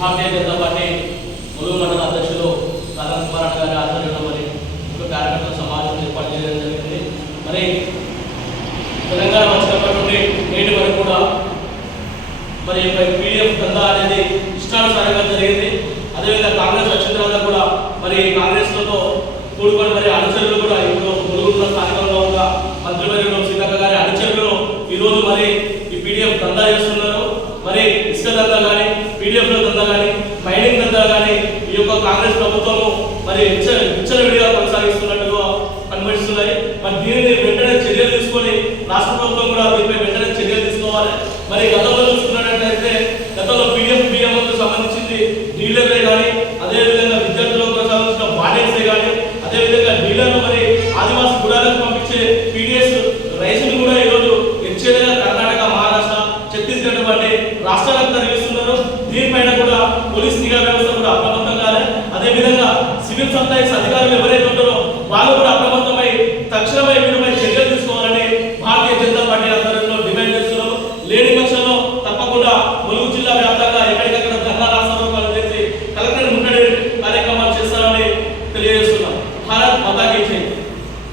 Bharatiya Janata party Mulugu మండల అధ్యక్షులు కాలం కుమార్ గారి ఆధ్వర్యంలో మరి ఇప్పుడు కార్యకర్తల సమావేశం ఏర్పాటు చేయడం జరిగింది. మరి తెలంగాణ వచ్చినప్పటి నుండి నేటి వరకు కూడా మరి పీడిఎఫ్ దందా అనేది ఇష్టానుసారంగా జరిగింది. అదేవిధంగా కాంగ్రెస్ వచ్చిన తర్వాత కూడా మరి కాంగ్రెస్లతో కూడుకొని మరి అనుచరులు కూడా ఇప్పుడు ములుగులో స్థానికంగా ఉన్న మంత్రివర్యులు సీతక్క గారి అనుచరులు ఈరోజు మరి ఈ పీడిఎఫ్ దందా చేస్తున్నారు. మరి ఇసుక దందా కానీ పీడిఎఫ్ల దందా కానీ మైనింగ్ దందా కానీ ఈ యొక్క కాంగ్రెస్ ప్రభుత్వము మరి విచ్చలవిడిగా కొనసాగిస్తున్నట్టుగా కనిపిస్తున్నాయి. మరి దీనిని వెంటనే చర్యలు తీసుకొని రాష్ట్ర ప్రభుత్వం కూడా దీనిపై వెంటనే చర్యలు తీసుకోవాలి. మరి గతంలో చూసుకున్నట్లయితే గతంలో పీడిఎఫ్ బియ్యంకు సంబంధించింది డీలర్లే కానీ అదేవిధంగా విద్యార్థులకు సంబంధించిన వార్డెన్సే కానీ అదేవిధంగా డీలర్లు మరి ఆదివాసీ గుడాలకు పంపించే పీడిఎస్ రైసులు కూడా ఈరోజు ఎచ్చేదిగా కర్ణాటక, మహారాష్ట్ర, ఛత్తీస్గఢ్ వంటి రాష్ట్రాలకు తరలిస్తున్నారు. దీనిపైన కూడా పోలీస్ నిఘా వ్యవస్థ కూడా అప్రమత్తం కాలే. అదేవిధంగా సివిల్ సప్లైస్ అధికారులు ఎవరైతే